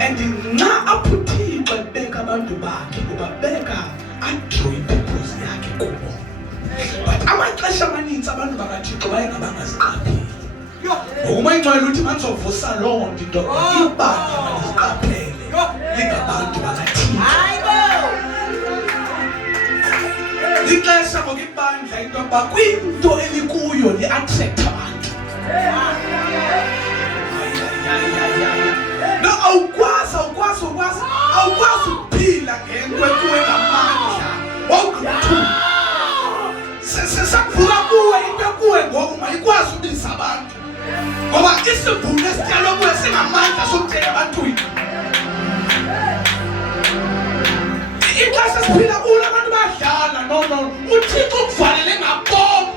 And nxa aphuthiwe beka abantu bakhe ubabeka adrowe ipurpose yakhe kubo. But amaxesha amaninzi abantu bakaThixo bayengabangaziqapheli. Uma ingcwele uthi manzovusa loo nto into ibandla maliziqaphele lingabantu bakaThixo. Lixesha ngoku ibandla into yokuba kwinto elikuyo li-attract abantu. No, awukwazi ukuphila ngento ekuwe ngamandla wawungamthuli. Sesakuvuka kuwe into ekuwe ngoku mayikwazi ubiza abantu. Ngoba isivuno esityalwe kuwe singamandla sokutyela ebantwini. Ixesha siphila kulo abantu badlala no uThixo ukuvalele ngabomu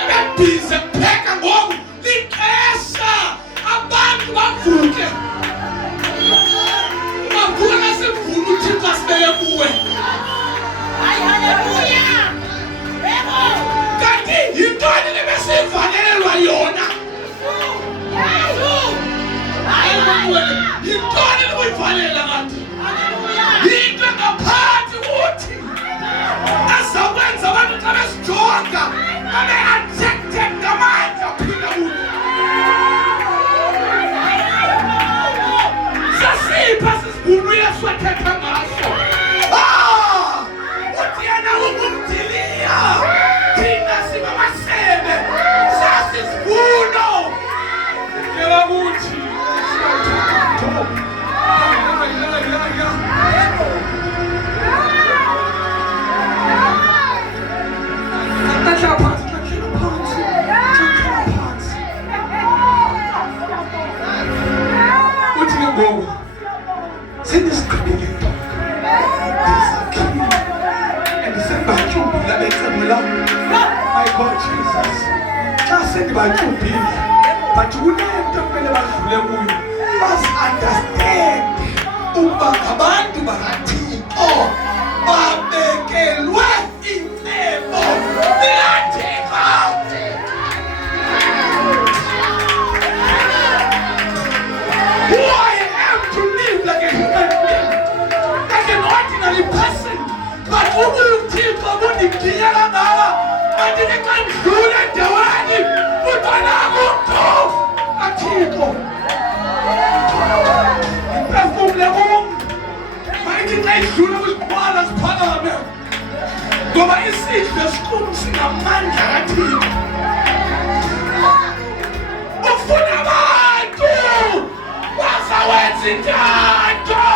ebebhize kupheka ngoku lixesha abantu bavuke bavuka ngesivuno uThixo asibeke kuwe. Kanti yintoni le besivalelelwa yona? Yintoni le buyivalela kanti? Yinto ngaphansi uthi azakwenza abantu xa besijonga babe attracted ngamandla phila kuthi. Sasipha sisivuno Yesu athetha ngaso. Uthi yena ungumdiliya thina singamasebe sasisivuno ngebakuthi. Sendiziqhelile ndizakhile endisembatyubhile becebo lam. My God Jesus, xa sendibatyubhile but kunento kumele badlule kuyo basi-understand ukuba ngabantu bakaThixo babekelwe incebo likaThixo. Who I am to live like a human being, like an ordinary person, but uThixo ubundigiyela ngala mandike xa ndidlula endaweni utwana umntu kaThixo imphefumle mayithi xa idlula kwiziqwala ziphakame ngoba isidlo esikhulu singamandla kaThixo. Ufuna abantu bazawenza intando.